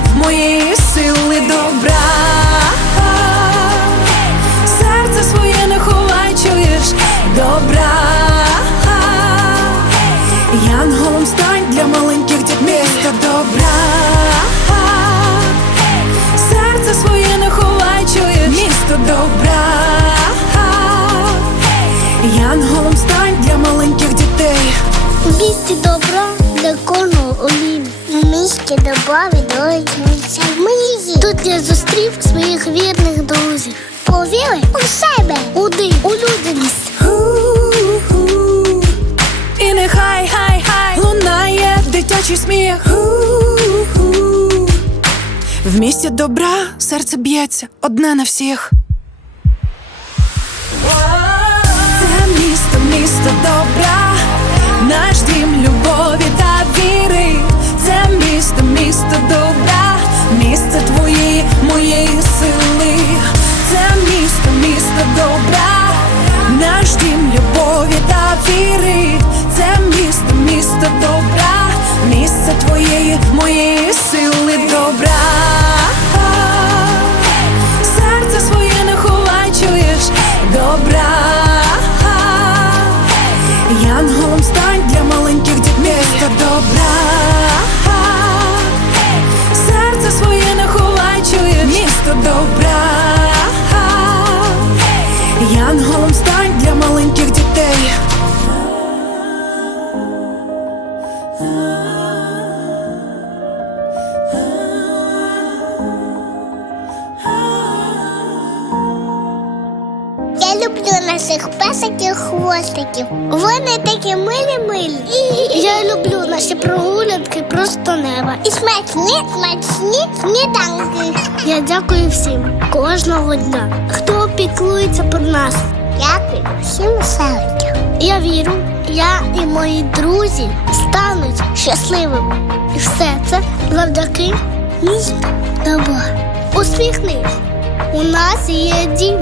Твоєї, моєї сили добра. Серце своє не ховай, чуєш добра. Янголом стань для маленьких дітей місто добра. Серце своє не ховай, чуєш місто добра. Янголом стань для маленьких дітей. Місті добра. У місті добра відроджується. Тут я зустрів своїх вірних друзів. Повіри у себе, у дим, у людяність. І нехай хай хай лунає дитячий сміх. В місті добра серце б'ється одне на всіх. Моєї сили добра. Наших песиків хвостиків. Вони такі милі-милі. Я люблю наші прогулянки просто неба. І смачні, смачні сніданки. Я дякую всім кожного дня, хто піклується про нас. Дякую всім селикам. Я вірю, я і мої друзі стануть щасливими. І все це завдяки місту добра. Усміхнись. У нас є дім.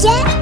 Є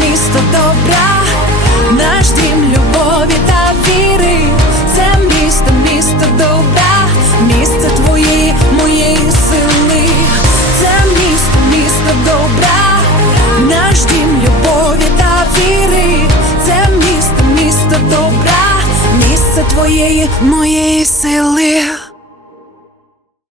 місто добра, наш дім любові та віри. Це місто, місто добра, місце твоєї, моєї сили. Це місто, місто добра, наш дім любові та віри. Це місто, місто добра, місце твоєї, моєї сили.